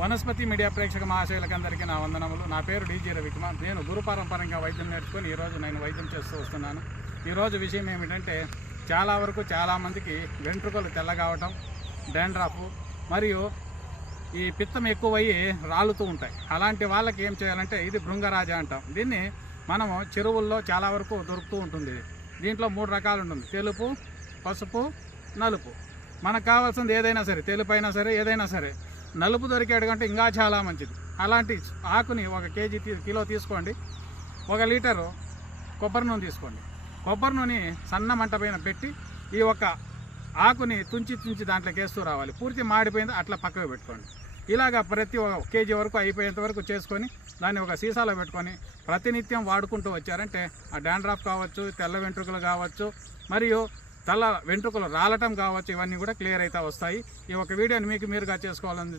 వనస్పతి media ప్రేక్షక మహాశయులకు అందరికీ నా వందనములు. నా పేరు డీజీ రవికుమార్. నేను గురుపారంపరంగా వైద్యం నేర్చుకొని ఈరోజు నేను వైద్యం చేస్తూ వస్తున్నాను. ఈరోజు విషయం ఏమిటంటే చాలా వరకు చాలామందికి వెంట్రుకలు తెల్లగావటం డాండ్రాఫ్ మరియు ఈ పిత్తం ఎక్కువయ్యి రాలుతూ ఉంటాయి. అలాంటి వాళ్ళకి ఏం చేయాలంటే ఇది భృంగరాజ అంటాం. దీన్ని మనము చెరువుల్లో చాలా వరకు దొరుకుతూ ఉంటుంది. దీంట్లో మూడు రకాలు ఉంటుంది. తెలుపు పసుపు నలుపు. మనకు కావాల్సింది ఏదైనా సరే తెలుపు అయినా సరే ఏదైనా సరే. నలుపు దొరికేడు కంటే ఇంకా చాలా మంచిది. అలాంటి ఆకుని ఒక కేజీ కిలో తీసుకోండి. ఒక లీటరు కొబ్బరి నూనె తీసుకోండి. కొబ్బరి నూనె సన్న మంట పైన పెట్టి ఈ ఒక ఆకుని తుంచి తుంచి దాంట్లోకి వేస్తూ రావాలి. పూర్తి మాడిపోయింది అట్లా పక్కకు పెట్టుకోండి. ఇలాగా ప్రతి ఒక కేజీ వరకు అయిపోయేంత వరకు చేసుకొని దాన్ని ఒక సీసాలో పెట్టుకొని ప్రతినిత్యం వాడుకుంటూ వచ్చారంటే ఆ డాండ్రాఫ్ కావచ్చు తెల్ల వెంట్రుకలు కావచ్చు మరియు తల వెంట్రుకలు రాలటం కావచ్చు ఇవన్నీ కూడా క్లియర్ అయితే వస్తాయి. ఈ ఒక వీడియోని మీకు మీరుగా చేసుకోవాలని